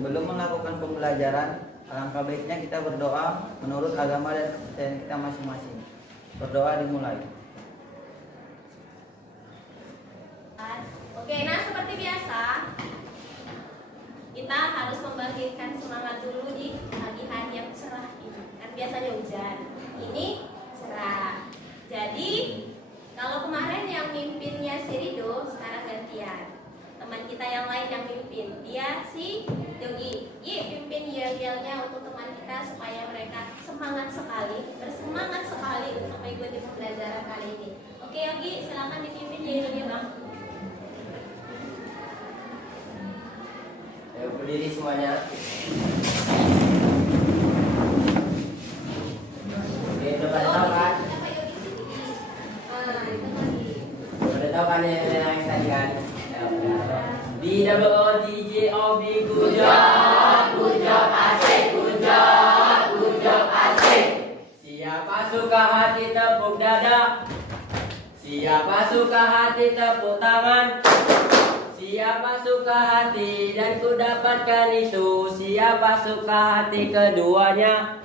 Sebelum melakukan pembelajaran, alangkah baiknya kita berdoa menurut agama dan kepercayaan kita masing-masing. Berdoa dimulai. Oke, nah seperti biasa kita harus membangkitkan semangat dulu di pagi hari yang cerah ini. Kan biasanya hujan, ini cerah. Jadi kalau kemarin yang mimpinnya si Rido, sekarang gantian. Teman kita yang lain yang mimpin, dia si Yogi. Pimpin yel-yelnya untuk teman kita supaya mereka bersemangat sekali untuk mengikuti pembelajaran kali ini. Oke Yogi, silakan dipimpin yel-yelnya Bang. Ayo berdiri semuanya. Oke, udah pada tahu kan? Udah tahu kan yang tadi kan? BWOTJOB good job asik, good job asik. Siapa suka hati tepuk dada, siapa suka hati tepuk tangan. Siapa suka hati dan ku dapatkan itu, siapa suka hati keduanya.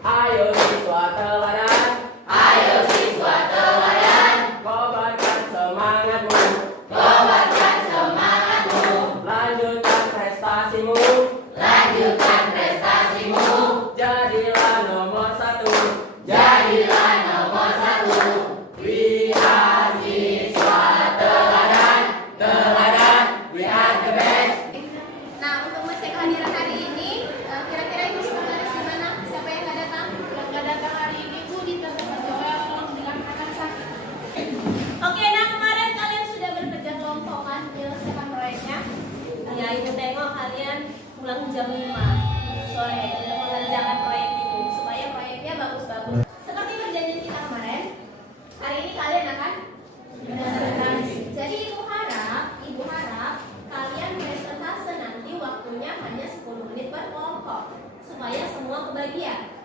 Ayo siswa teladan, ayo siswa teladan, kobarkan semangatmu, kobarkan semangatmu. Lanjutkan prestasimu, lanjutkan prestasimu. Jadilah nomor satu, jadilah nomor satu. We are siswa teladan, we are the best. Nah, untuk mengecek kehadiran hari ini, kira-kira ibu semua harus di mana? Siapa yang nggak datang? Yang nggak datang hari ini tuh di Tasman Jawa tolong dikarenakan sakit. Oke, nah kemarin kalian sudah bekerja kelompok kan menyelesaikan proyeknya? Ya, ibu tengok kalian pulang jam 5 sore untuk mengerjakan proyek itu supaya proyeknya bagus-bagus. Seperti perjanjian kita kemarin, hari ini kalian akan berdasarkan. Jadi ibu harap kalian presentase nanti waktunya hanya 10 menit per kelompok supaya semua kebagian.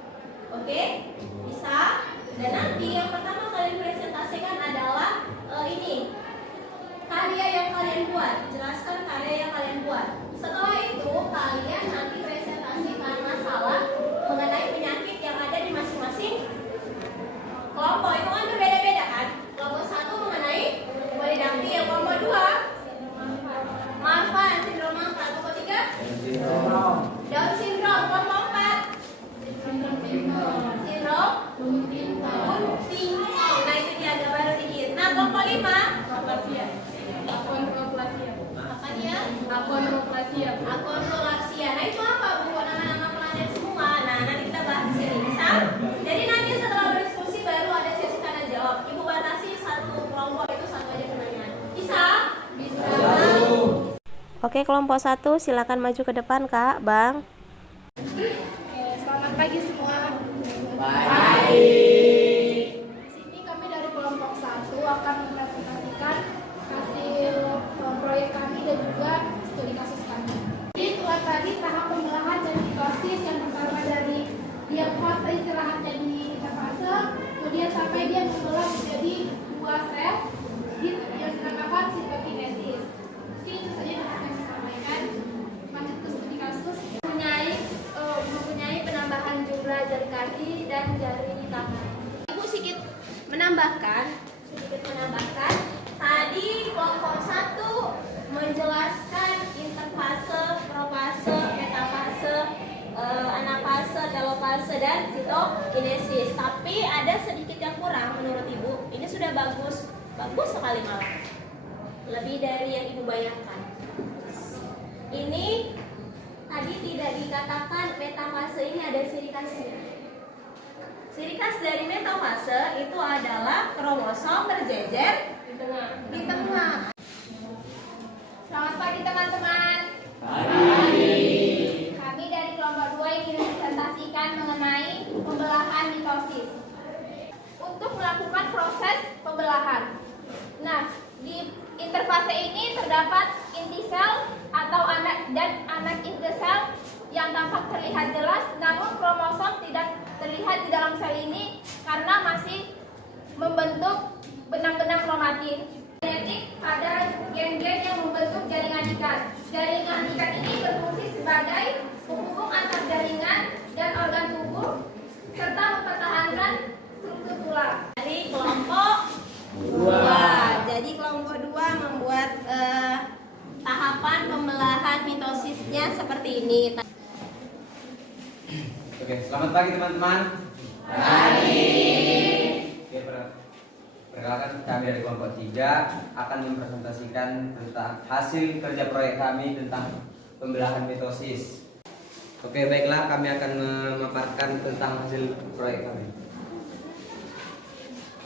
Oke? Bisa? Dan nanti yang pertama kalian presentasikan adalah ini karya yang kalian buat. Jelaskan karya yang kalian buat. Setelah itu kalian nanti presentasikan masalah mengenai penyakit yang ada di masing-masing kelompok. Itu kan berbeda-beda kan? Kelompok 1 mengenai polidaktil, kelompok 2 manfaat, sindrom manfaat, kelompok 3 Down syndrome, kelompok 4 sindrom Huntington. Nah itu dia agak baru dikit. Nah kelompok 5 apa dia? Achondroplasia. Nah itu apa bu? Nama-nama planet semua. Nah nanti kita bahas di sini. Bisa? Jadi nanti setelah berdiskusi baru ada sesi tanya jawab. Ibu batasi satu kelompok itu satu aja pertanyaan. Bisa? Bisa. Oke, kelompok 1 silakan maju ke depan Kak, Bang. Selamat pagi semua. Baik. Di sini kami dari kelompok 1 akan mempresentasikan hasil proyek kami dan juga studi kasus kami. Jadi itulah tadi tahap pembelahan dan mitosis yang pertama dari dia fase istirahatnya di fase, kemudian sampai dia membelah menjadi 2 sel yang dinamakan sitokinesis. Mungkin itu saja yang akan disampaikan. Lanjut ke studi kasus. Mempunyai penambahan jumlah jari kaki dan jari tangan. Ibu sedikit menambahkan tadi kelompok 1 menjelaskan interfase, profase, metafase, anafase, telofase dan sitokinesis. Tapi ada sedikit yang kurang menurut ibu. Ini sudah bagus sekali malah. Lebih dari yang ibu bayangkan. Ini tadi tidak dikatakan metafase ini ada ciri khasnya. Ciri khas dari metafase itu adalah kromosom berjejer di tengah. Selamat pagi teman-teman. Kami dari kelompok 2 ingin presentasikan mengenai pembelahan mitosis. Untuk melakukan proses pembelahan. Nah, di interfase ini terdapat inti sel atau anak inti sel yang tampak terlihat jelas, namun kromosom tidak terlihat di dalam sel ini karena masih membentuk benang-benang kromatin. Genetik ada gen-gen yang membentuk jaringan ikat. Jaringan ikat ini berfungsi sebagai penghubung antar jaringan dan organ tubuh serta mempertahankan struktur tulang. Dari kelompok 2. Jadi kelompok 2 membuat tahapan pembelahan mitosisnya seperti ini. Oke, selamat pagi teman-teman. Oke, perkenalkan kami dari kelompok 3 akan mempresentasikan tentang hasil kerja proyek kami tentang pembelahan mitosis. Oke, baiklah, kami akan memaparkan tentang hasil proyek kami.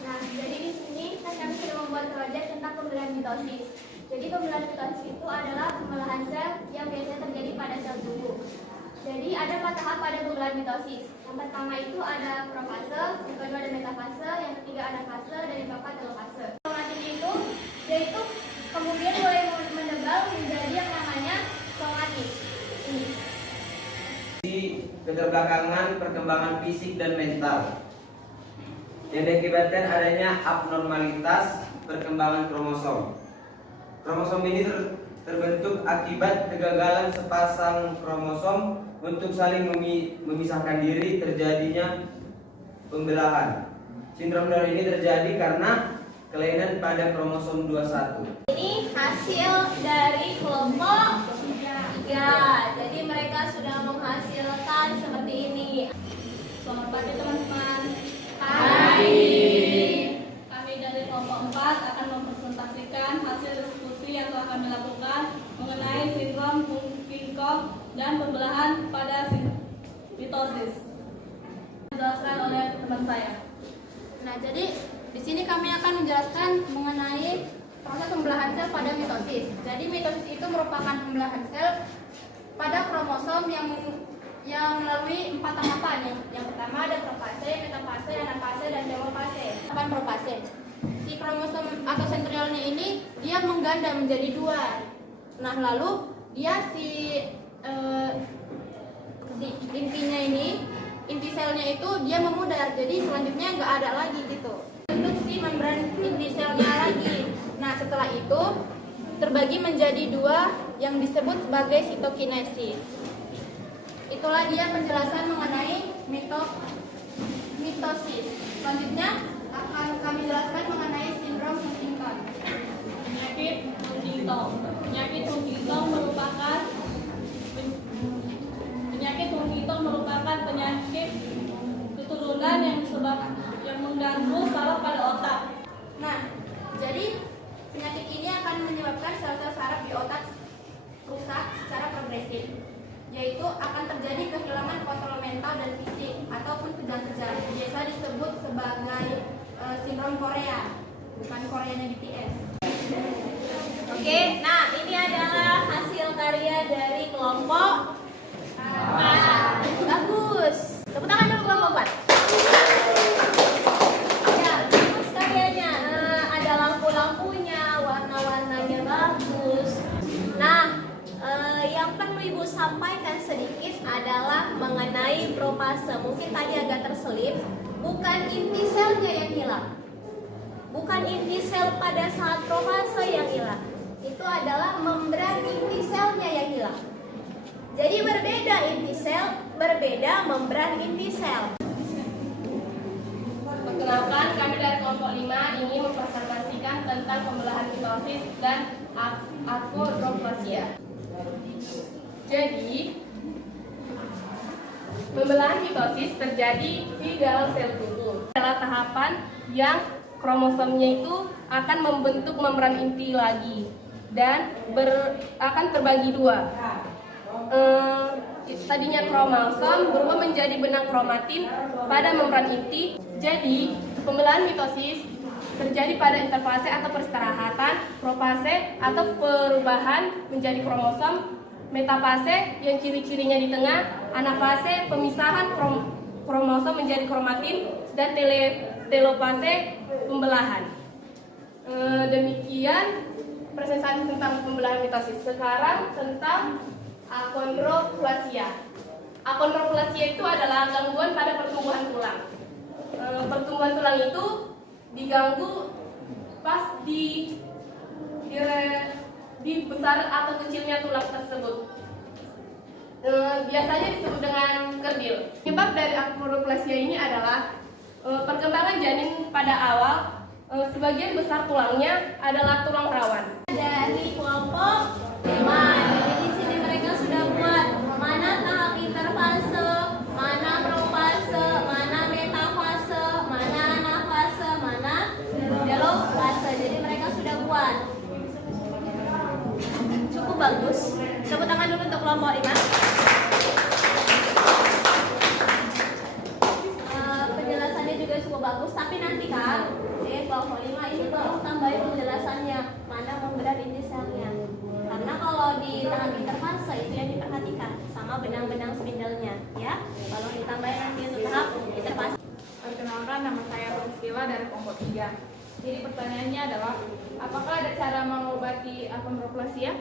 Nah, jadi di sini kami sudah membuat proyek tentang pembelahan mitosis. Jadi pembelahan mitosis itu adalah pembelahan sel yang biasanya terjadi pada sel tubuh. Jadi ada 4 tahap pada pembelahan mitosis. Yang pertama itu ada profase, yang kedua ada metafase, yang ketiga anafase, dan yang keempat telofase. Kromatin itu yaitu kemudian mulai menebal menjadi yang namanya kromatis. Ini. Keterbelakangan perkembangan fisik dan mental yang diakibatkan adanya abnormalitas perkembangan kromosom. Kromosom ini terbentuk akibat kegagalan sepasang kromosom untuk saling memisahkan diri, terjadinya pembelahan. Sindrom Down ini terjadi karena kelainan pada kromosom 21. Ini hasil dari kelompok 3. Jadi mereka sudah menghasilkan seperti ini. Selamat pagi teman-teman. Kami dari kelompok 4 akan mempresentasikan hasil diskusi yang telah kami lakukan mengenai sindrom Huntington dan pembelahan pada mitosis. Dijelaskan oleh teman saya. Nah, jadi di sini kami akan menjelaskan mengenai proses pembelahan sel pada mitosis. Jadi mitosis itu merupakan pembelahan sel pada kromosom yang melalui 4 tahapan. Yang pertama ada profase, metafase, anafase, dan telofase. Tahapan profase. Si kromosom atau sentriolnya ini dia mengganda menjadi 2. Nah, lalu dia si intinya ini, inti selnya itu dia memudar. Jadi selanjutnya nggak ada lagi gitu. Bentuk si membran inti selnya lagi. Nah, setelah itu terbagi menjadi 2 yang disebut sebagai sitokinesis. Itulah dia penjelasan mengenai mitosis. Selanjutnya akan kami jelaskan mengenai sindrom Huntington. Penyakit Huntington merupakan penyakit keturunan yang mengganggu saraf pada otak. Nah, jadi penyakit ini akan menyebabkan sel-sel saraf di otak rusak secara progresif, yaitu akan terjadi kehilangan kontrol mental dan fisik ataupun kejang-kejang. Biasa disebut sebagai sindrom Korea, bukan Koreanya BTS. Oke, nah ini adalah hasil karya dari kelompok 4. Bagus. Tepuk tangan dulu kelompok 4. Ya, bagus karyanya. Ada lampu-lampunya, warna-warnanya bagus. Nah, yang perlu Ibu sampaikan sedikit adalah mengenai profase. Mungkin tadi agak terselip, bukan inti selnya yang hilang. Bukan inti sel pada saat profase yang hilang. Itu adalah membran inti selnya yang hilang. Jadi berbeda inti sel, berbeda membran inti sel. Perkenalkan, kami dari kelompok 5 ingin mempresentasikan tentang pembelahan mitosis dan akondroplasia. Jadi, pembelahan mitosis terjadi di dalam sel tubuh. Adalah tahapan yang kromosomnya itu akan membentuk membran inti lagi dan akan terbagi 2. Tadinya kromosom berubah menjadi benang kromatin pada membran inti. Jadi, pembelahan mitosis terjadi pada interfase atau peristirahatan, profase atau perubahan menjadi kromosom, metafase yang ciri-cirinya di tengah, anafase pemisahan kromosom menjadi kromatin, dan telofase pembelahan. Demikian presentasi tentang pembelahan mitosis. Sekarang tentang akondroplasia. Akondroplasia itu adalah gangguan pada pertumbuhan tulang. Pertumbuhan tulang itu diganggu pas di di besar atau kecilnya tulang tersebut. Biasanya disebut dengan kerdil. Penyebab dari achondroplasia ini adalah perkembangan janin pada awal, sebagian besar tulangnya adalah tulang rawan. Dari kelompok 5, jadi di sini mereka sudah buat mana tahap interfase, mana profase, mana metafase, mana anafase, mana telofase. Jadi mereka sudah buat. Cukup bagus. Tepuk tangan dulu untuk kelompok 5. Penjelasannya juga cukup bagus, tapi nanti kan kelompok 5 ini tolong tambahin penjelasannya mana memberat inti selnya. Karena kalau di tahap interfase itu yang diperhatikan sama benang-benang spindlenya, ya. Kalau ditambahin nanti untuk tahap interfase. Perkenalkan, nama saya Priscilla dari kelompok 3. Jadi pertanyaannya adalah, apakah ada cara mengobati achondroplasia?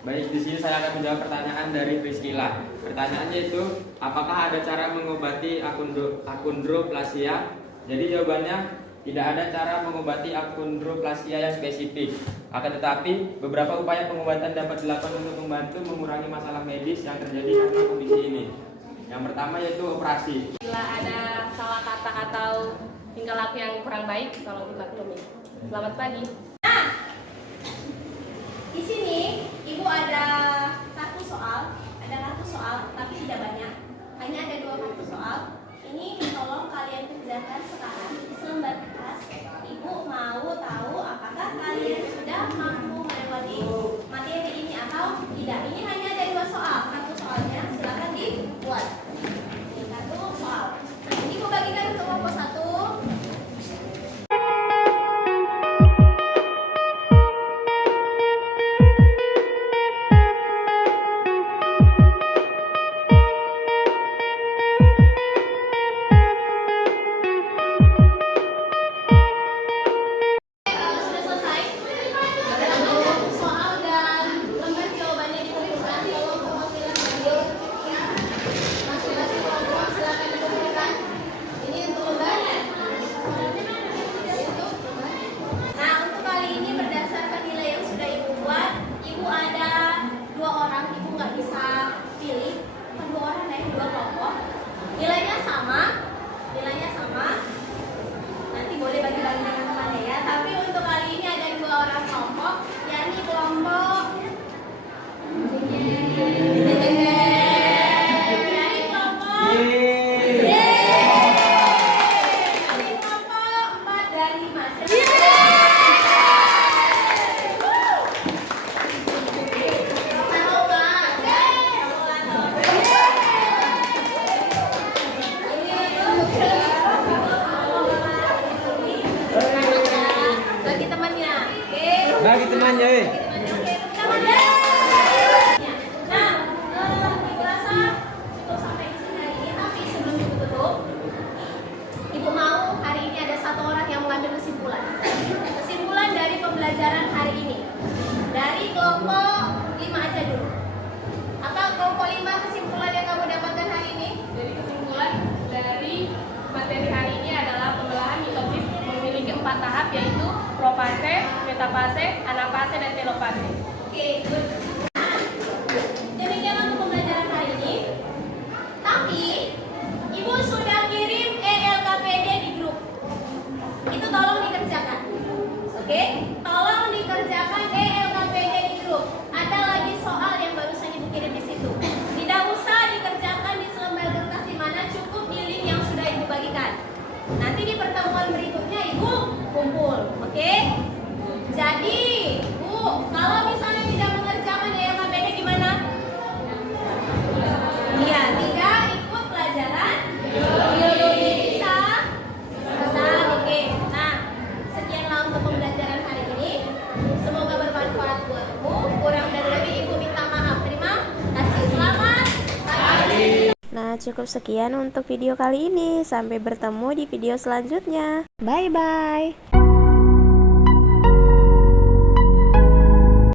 Baik, di sini saya akan menjawab pertanyaan dari Priscilla. Pertanyaannya itu, apakah ada cara mengobati achondroplasia? Jadi jawabannya, tidak ada cara mengobati achondroplasia yang spesifik. Akan tetapi, beberapa upaya pengobatan dapat dilakukan untuk membantu mengurangi masalah medis yang terjadi karena kondisi ini. Yang pertama yaitu operasi. Bila ada salah kata atau tingkah laku yang kurang baik, tolong dimaklumi. Selamat pagi. Di sini Ibu ada kartu soal, tapi tidak banyak. Hanya ada 2 kartu soal. Ini tolong kalian kerjakan sekarang di selembar kertas. Ibu mau tahu apakah kalian sudah mampu melewati materi ini atau tidak. Ini hanya ada 2 soal. Kartu soalnya silakan dibuat. Ini kartu soal. Nah, ini Ibu bagikan untuk kelompok 1. Sudah selesai. Soal dan lembar jawabannya dikumpulkan. Tolong perwakilan video masing-masing kelompok silakan dikumpulkan. Ini untuk lembar. Nah, untuk kali ini berdasarkan nilai yang sudah Ibu buat, Ibu ada 2 orang. Ibu nggak bisa pilih. Bukan 2 orang, 2 kelompok. Nilainya sama. Nanti boleh bagi-bagi dengan temannya ya. Tapi untuk kali ini ada 2 orang kelompok, yakni kelompok kelompok 4 dan 5. Bagi temannya, oke? Bagi temannya, Oke, temannya. Nah, Ibu rasa cukup sampai di sini hari ini. Tapi sebelum Ibu tutup, Ibu mau hari ini ada 1 orang yang mengambil kesimpulan. Kesimpulan dari pembelajaran hari ini. Dari kelompok 5 aja dulu. Apa kelompok 5 kesimpulan yang kamu dapatkan hari ini? Jadi kesimpulan dari materi hari ini adalah pembelahan mitosis memiliki 4 tahap, yaitu profase, metafase, anafase, dan telofase. Oke, good. Nah, demikian untuk pembelajaran hari ini. Tapi Ibu sudah kirim ELKPD di grup. Itu tolong dikerjakan. Oke? Tolong dikerjakan ELKPD di grup. Ada lagi soal yang barusan Ibu kirim di situ. Tidak usah dikerjakan di selembar kertas di mana, cukup di link yang sudah Ibu bagikan. Nanti di pertemuan berikutnya Ibu kumpul. Oke? Jadi, Bu, kalau misalnya tidak mengerjakan ELKPD gimana? Iya, tidak ikut pelajaran biologi. Bisa? Oke. Nah, sekianlah untuk pembelajaran hari ini. Semoga bermanfaat buatmu. Kurang dan lebih Ibu minta maaf. Terima kasih. Selamat pagi. Nah, cukup sekian untuk video kali ini. Sampai bertemu di video selanjutnya. Bye-bye.